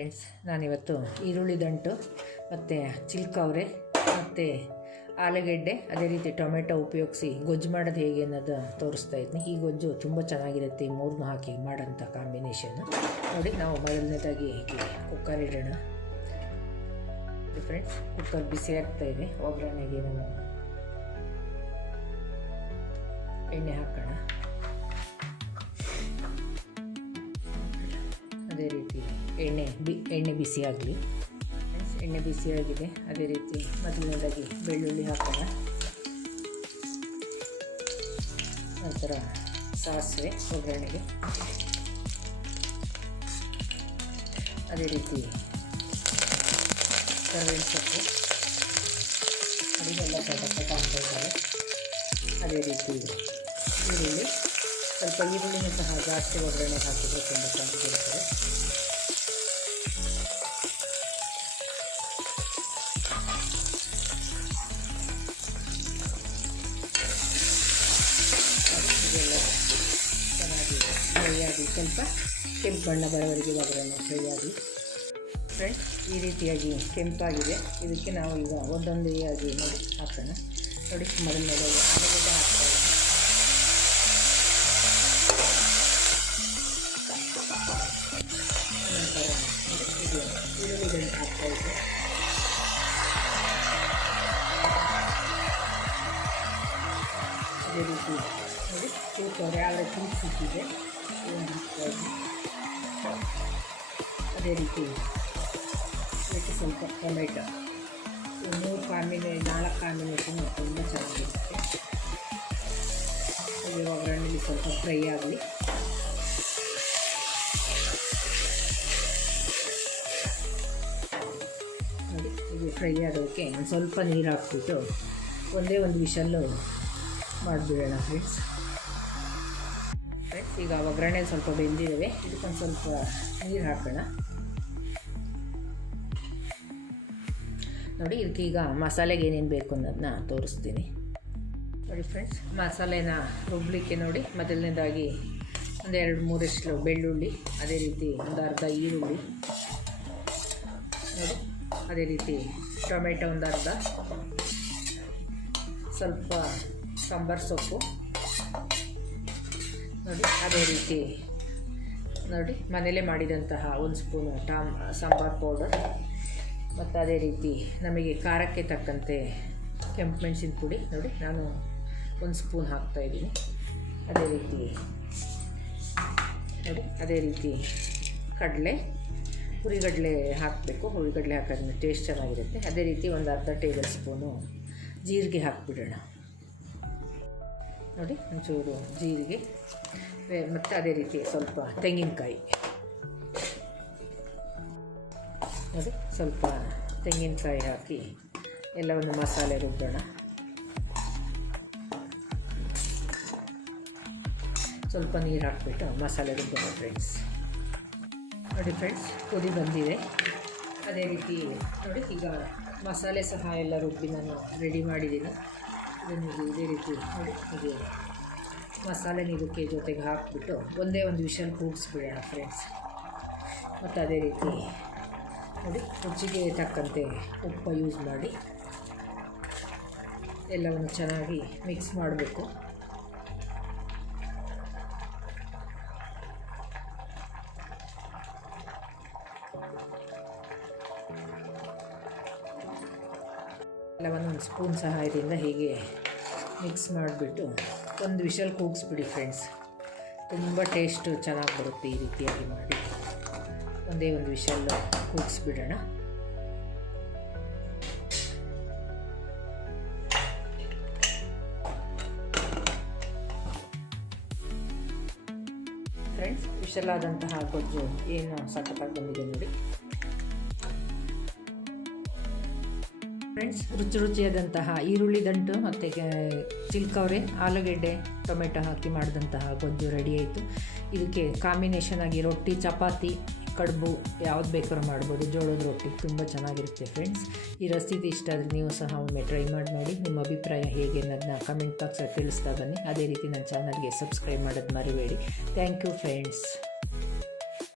Friends ನಾನಿವತ್ತು ಈರುಳ್ಳಿ ದಂಟು ಮತ್ತು ಚಿಲ್ಕವ್ರೆ, ಮತ್ತು ಆಲೂಗೆಡ್ಡೆ, ಅದೇ ರೀತಿ ಟೊಮೆಟೊ ಉಪಯೋಗಿಸಿ ಗೊಜ್ಜು ಮಾಡೋದು ಹೇಗೆ ಅನ್ನೋದು ತೋರಿಸ್ತಾ ಇದ್ದೀನಿ ಈ ಗೊಜ್ಜು ತುಂಬ ಚೆನ್ನಾಗಿರುತ್ತೆ ಈ ಮೂರನ್ನೂ ಹಾಕಿ ಮಾಡೋಂಥ ಕಾಂಬಿನೇಷನ್ ನೋಡಿ, ನಾವು ಮೊದಲನೇದಾಗಿ ಕುಕ್ಕರ್ ಇಡೋಣ. ಫ್ರೆಂಡ್ಸ್ ಕುಕ್ಕರ್ ಬಿಸಿ ಆಗ್ತಾ ಇದೆ. ಒಗ್ಗರಣೆಗೆ ನಾವು ಎಣ್ಣೆ ಹಾಕೋಣ. ಅದೇ ರೀತಿ ಎಣ್ಣೆ ಬಿ, ಎಣ್ಣೆ ಬಿಸಿ ಆಗಲಿ. ಎಣ್ಣೆ ಬಿಸಿಯಾಗಿದೆ ಅದೇ ರೀತಿ ಮೊದಲನೇದಾಗಿ ಬೆಳ್ಳುಳ್ಳಿ ಹಾಕೋಣ. ನಂತರ ಸಾಸಿವೆ ಒಗ್ಗರಣೆಗೆ. ಅದೇ ರೀತಿ ಕರಿಬೇವಿನ ಸೊಪ್ಪು. ಅದಕ್ಕೆಲ್ಲ ಸ್ವಲ್ಪ ಪಟ ಹಾಕ್ತಾರೆ ಅದೇ ರೀತಿ ಈರುಳ್ಳಿ. ಸ್ವಲ್ಪ ಈರುಳ್ಳಿನೂ ಸಹ ಜಾಸ್ತಿ ಒಗ್ಗರಣೆ ಹಾಕಿದರೆ ತುಂಬ ಚೆನ್ನಾಗಿ ಫ್ರೈ ಆಗಿ ಸ್ವಲ್ಪ ಕೆಂಪು ಬಣ್ಣ ಬರೋವರೆಗೆ ಒಗ್ಗರಣೆ ಫ್ರೈ ಆಗಿ ಫ್ರೆಂಡ್ಸ್ ಈ ರೀತಿಯಾಗಿ ಕೆಂಪಾಗಿದೆ. ಇದಕ್ಕೆ ನಾವು ಈಗ ಒಂದೊಂದೇ ಆಗಿ ನೋಡಿ ಹಾಕೋಣ. ನೋಡಿ ಮೊದಲನೇದಾಗಿ ಆಲೂಗಡ್ಡೆ ಹಾಕ್ತಾ ಈರುಳ್ಳಿ ರೆಡಿ ಅದೇ ರೀತಿ ನೋಡಿ ಆದರೆ ಅದೇ ರೀತಿ ಇದಕ್ಕೆ ಸ್ವಲ್ಪ ಟೊಮೆಟೊ ಮೂರು ಕಾಂಬಿನೇ ನಾಲ್ಕು ಕಾಂಬಿನೇಷನ್ ತುಂಬ ಚೆನ್ನಾಗಿರುತ್ತೆ ಒಗ್ಗರಣೆಯಲ್ಲಿ ಸ್ವಲ್ಪ ಫ್ರೈ ಆಗಲಿ. ಫ್ರೈ ಆಗೋಕ್ಕೆ ಒಂದು ಸ್ವಲ್ಪ ನೀರು ಹಾಕ್ಬಿಟ್ಟು ಒಂದೇ ಒಂದು ವಿಷಲ್ಲು ಮಾಡಿಬಿಡೋಣ ಫ್ರೆಂಡ್ಸ್ ಫ್ರೆಂಡ್ಸ್ ಈಗ ಒಗ್ಗರಣೆ ಸ್ವಲ್ಪ ಬೆಂದಿದ್ದಾವೆ. ಇದಕ್ಕೊಂದು ಸ್ವಲ್ಪ ನೀರು ಹಾಕೋಣ. ನೋಡಿ, ಇದಕ್ಕೆ ಈಗ ಮಸಾಲೆಗೆ ಏನೇನು ಬೇಕು ಅನ್ನೋದನ್ನ ತೋರಿಸ್ತೀನಿ. ನೋಡಿ ಫ್ರೆಂಡ್ಸ್ ಮಸಾಲೆನ ರುಬ್ಲಿಕ್ಕೆ ನೋಡಿ, ಮೊದಲನೇದಾಗಿ ಒಂದು ಎರಡು ಮೂರಷ್ಟು ಬೆಳ್ಳುಳ್ಳಿ, ಅದೇ ರೀತಿ ಒಂದು ಅರ್ಧ ಈರುಳ್ಳಿ. ನೋಡಿ. ಅದೇ ರೀತಿ ಟೊಮೆಟೊ ಒಂದು ಅರ್ಧ, ಸ್ವಲ್ಪ ಸಾಂಬಾರು ಸೊಪ್ಪು. ನೋಡಿ, ಅದೇ ರೀತಿ ನೋಡಿ, ಮನೇಲೇ ಮಾಡಿದಂತಹ ಒಂದು ಸ್ಪೂನು ಟಾಮ್, ಸಾಂಬಾರು ಪೌಡರ್. ಮತ್ತು ಅದೇ ರೀತಿ ನಮಗೆ ಖಾರಕ್ಕೆ ತಕ್ಕಂತೆ ಕೆಂಪು ಮೆಣಸಿನ ಪುಡಿ. ನೋಡಿ, ನಾನು ಒಂದು ಸ್ಪೂನ್ ಹಾಕ್ತಾಯಿದ್ದೀನಿ ಅದೇ ರೀತಿ ನೋಡಿ, ಅದೇ ರೀತಿ ಕಡಲೆ ಹುರಿಗಡಲೆ ಹಾಕಬೇಕು. ಹುರಿಗಡಲೆ ಹಾಕೋದ್ರಿಂದ ಟೇಸ್ಟ್ ಚೆನ್ನಾಗಿರುತ್ತೆ. ಅದೇ ರೀತಿ ಒಂದು ಅರ್ಧ ಟೇಬಲ್ ಸ್ಪೂನು ಜೀರಿಗೆ ಹಾಕಿಬಿಡೋಣ. ನೋಡಿ, ಒಂಚೂರು ಜೀರಿಗೆ. ಮತ್ತು ಅದೇ ರೀತಿ ಸ್ವಲ್ಪ ತೆಂಗಿನಕಾಯಿ. ನೋಡಿ, ಸ್ವಲ್ಪ ತೆಂಗಿನಕಾಯಿ ಹಾಕಿ ಎಲ್ಲವನ್ನು ಮಸಾಲೆ ರುಬ್ಬೋಣ. ಸ್ವಲ್ಪ ನೀರು ಹಾಕಿಬಿಟ್ಟು ಮಸಾಲೆ ರುಬ್ಬೋಣ ಫ್ರೆಂಡ್ಸ್ ನೋಡಿ ಫ್ರೆಂಡ್ಸ್ ಕುದಿ ಬಂದಿದೆ. ಅದೇ ರೀತಿ ನೋಡಿ ಈಗ ಮಸಾಲೆ ಸಹ ಎಲ್ಲ ರುಬ್ಬಿ ನಾನು ರೆಡಿ ಮಾಡಿದ್ದೀನಿ. ಇದನ್ನು ಇದೇ ರೀತಿ ನೋಡಿ, ಹೀಗೆ ಮಸಾಲೆ ಇದಕ್ಕೆ ಜೊತೆಗೆ ಹಾಕಿಬಿಟ್ಟು ಒಂದೇ ಒಂದು ವಿಷಲ್ ಕೂಗಿಸ್ಬಿಡೋಣ ಫ್ರೆಂಡ್ಸ್ ಮತ್ತು ಅದೇ ರೀತಿ ನೋಡಿ, ರುಚಿಗೆ ತಕ್ಕಂತೆ ಉಪ್ಪು ಯೂಸ್ ಮಾಡಿ, ಎಲ್ಲವನ್ನು ಚೆನ್ನಾಗಿ ಮಿಕ್ಸ್ ಮಾಡಬೇಕು. ಎಲ್ಲವನ್ನು ಒಂದು ಸ್ಪೂನ್ ಸಹಾಯದಿಂದ ಹೀಗೆ ಮಿಕ್ಸ್ ಮಾಡಿಬಿಟ್ಟು ಒಂದು ವಿಷಲ್ ಕೂಗಿಸ್ಬಿಡಿ ಫ್ರೆಂಡ್ಸ್. ತುಂಬ ಟೇಸ್ಟು ಚೆನ್ನಾಗಿ ಬರುತ್ತೆ ಈ ರೀತಿಯಾಗಿ ಮಾಡಿ. ಒಂದೇ ಒಂದು ವಿಷಲ್ ಕೂಗಿಸ್ಬಿಡೋಣ. ಫ್ರೆಂಡ್ಸ್ ವಿಷಲಾದಂತಹ ಗೊಜ್ಜು ಏನು ಸಖತ್ತಾಗಿ ಬಂದಿದೆ ನೋಡಿ. ಫ್ರೆಂಡ್ಸ್ ರುಚಿ ರುಚಿಯಾದಂತಹ ಈರುಳ್ಳಿ ದಂಟು ಮತ್ತು ಚಿಲ್ಕವ್ರೆ, ಆಲೂಗೆಡ್ಡೆ, ಟೊಮೆಟೊ ಹಾಕಿ ಮಾಡಿದಂತಹ ಗೊಜ್ಜು ರೆಡಿ ಆಯಿತು. ಇದಕ್ಕೆ ಕಾಂಬಿನೇಷನ್ ಆಗಿ ರೊಟ್ಟಿ, ಚಪಾತಿ, ಕಡುಬು ಯಾವ್ದು ಬೇಕಾದ್ರೂ ಮಾಡ್ಬೋದು. ಜೋಳದ ರೊಟ್ಟಿ ತುಂಬ ಚೆನ್ನಾಗಿರುತ್ತೆ ಫ್ರೆಂಡ್ಸ್ ಈ ರೆಸಿಪಿ ಇಷ್ಟ ಆದರೆ ನೀವು ಸಹ ಒಮ್ಮೆ ಟ್ರೈ ಮಾಡಿ ನೋಡಿ. ನಿಮ್ಮ ಅಭಿಪ್ರಾಯ ಹೇಗೆ ಅನ್ನೋದನ್ನ ಕಮೆಂಟ್ ಬಾಕ್ಸಲ್ಲಿ ತಿಳಿಸ್ತಾ ಬನ್ನಿ. ಅದೇ ರೀತಿ ನನ್ನ ಚಾನಲ್ಗೆ ಸಬ್ಸ್ಕ್ರೈಬ್ ಮಾಡೋದು ಮರಿಬೇಡಿ. Thank you friends